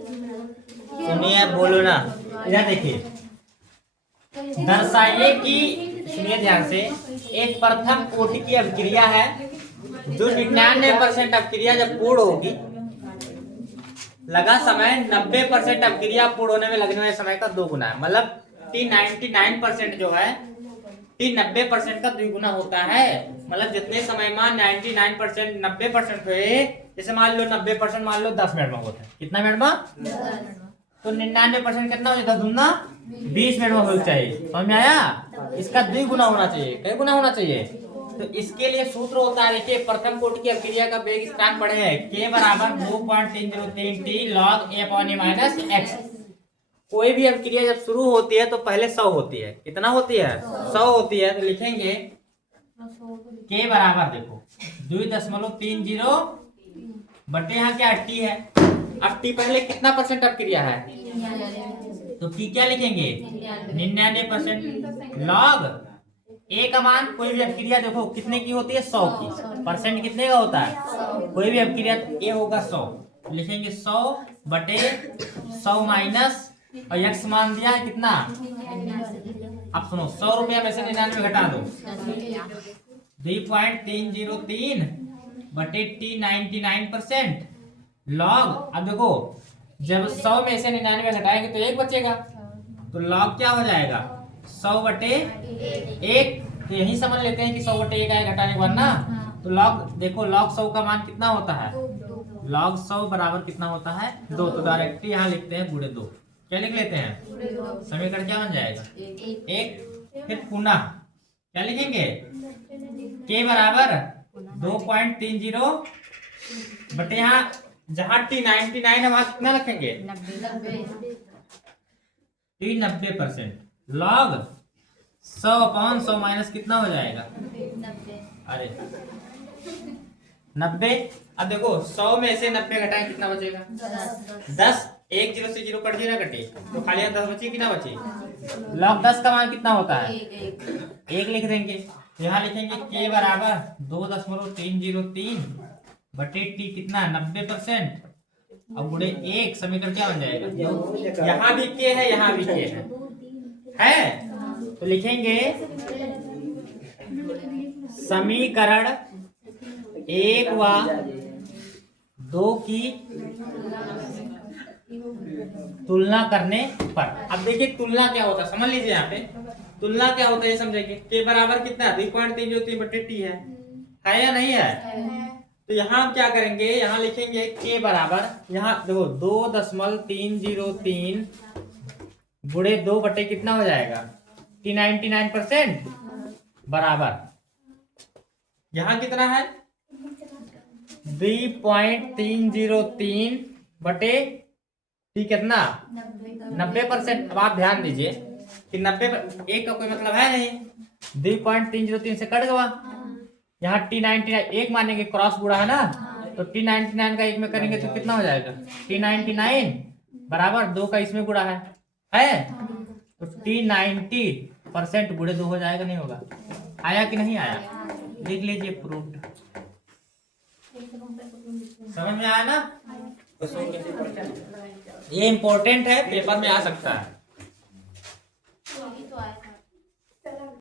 सुनिए, बोलो ना। इधर देखिए, दर्शाइए कि, सुनिए ध्यान से, एक प्रथम कोटि की अभिक्रिया है जो 99% अभिक्रिया जब पूर्ण होगी, लगा समय 90% अभिक्रिया पूर्ण होने में लगने वाले समय का 2 गुना है। मतलब T99% जो है T90% का 2 गुना होता है। मतलब जितने समय में 99% 90% हुए, जैसे मान लो 90% मान लो 10 मिनट में होता है। कितना मिनट में? तो 99% कितना हो जाता है? दूना 20 मिनट में होना चाहिए। समझ में आया? इसका 2 गुना होना चाहिए। कई गुना होना चाहिए? तो इसके लिए सूत्र होता है, देखिए, प्रथम कोटि की अभिक्रिया का वेग स्थिरांक बढ़े है k बराबर 2.303 t log a upon a minus x। कोई भी अभिक्रिया जब शुरू होती है तो पहले 100 होती है। कितना होती है? 100 होती है। तो लिखेंगे k बराबर, देखो 2.30 बटे यहाँ क्या t है। अब t पहले कितना परसेंट अभिक्रिया है, तो t क्या लिखेंगे? 99% लॉग ए का मान, कोई भी अभिक्रिया देखो कितने की होती है? 100 की। परसेंट कितने का होता है? कोई भी अभिक्रिया तो ए होगा 100। लिखेंगे 100 बटे 100 माइनस, और x मान दिया है कितना? अब सुनो, 100 रुपया में से 99 घटा दो, 2.303 बटे T99% लॉग। अब देखो, जब 100 में से 99 घटाएंगे तो 1 बचेगा, तो लॉग क्या हो जाएगा? 100 बटे 1। तो यही समझ लेते हैं कि 100 बटे 1 आए घटाने के बाद ना। तो लॉग, देखो लॉग 100 का मान कितना होता है? लॉग 100 बराबर कितना होता है? 2। तो डायरेक्टली यहाँ लिखते हैं गुणे 2। क्या लिख लेते हैं? समीकरण क्या बन जाएगा? 1। फिर पुनः क्या लिखेंगे? k बराबर 2.30 बटे यहाँ, जहाँ T99 है वहां कितना रखेंगे? 90% लॉग 100/100 माइनस कितना हो जाएगा? अरे 90। अब देखो 100 में से 90 घटाएं कितना बचेगा? 10। 1 0 से 0 कट जाए ना, कटे तो खाली 10 बची कि ना बची? लॉग 10 का मान कितना होता है? 1 लिख देंगे। यहाँ लिखेंगे k बराबर 2.303 बटे t कितना? 90%, अब गुणे 1। समीकरण क्या बन जाएगा? यहाँ भी k है, यहाँ भी k है? तो लिखेंगे समीकरण 1 व 2 की तुलना करने पर। अब देखिए तुलना क्या होता है, समझ लीजिए। यहाँ पे तुलना क्या होता है ये समझेंगे। k बराबर कितना? 2.303 बटे t है या नहीं है? तो यहाँ हम क्या करेंगे, यहाँ लिखेंगे k बराबर, यहाँ देखो 2.303 गुणे 2 बटे कितना हो जाएगा? T99% बराबर, यहाँ कितना है? 2.303 बटे t कितना? 90%। अब आप ध्यान दीजिए कि 90 1 का कोई मतलब है नहीं, 2.303 से कट गया। यहाँ T99 1 मानेंगे, क्रॉस गुणा है ना, तो T99 का 1 में करेंगे तो कितना हो जाएगा? T99 बराबर 2 का इसमें गुणा है तो T90% गुणे 2 हो जाएगा, नहीं होगा? आया कि नहीं आया? लिख लीजिए प्रूफ। समझ में आया ना? ये इंपॉर्टेंट है, पेपर में आ सकता है।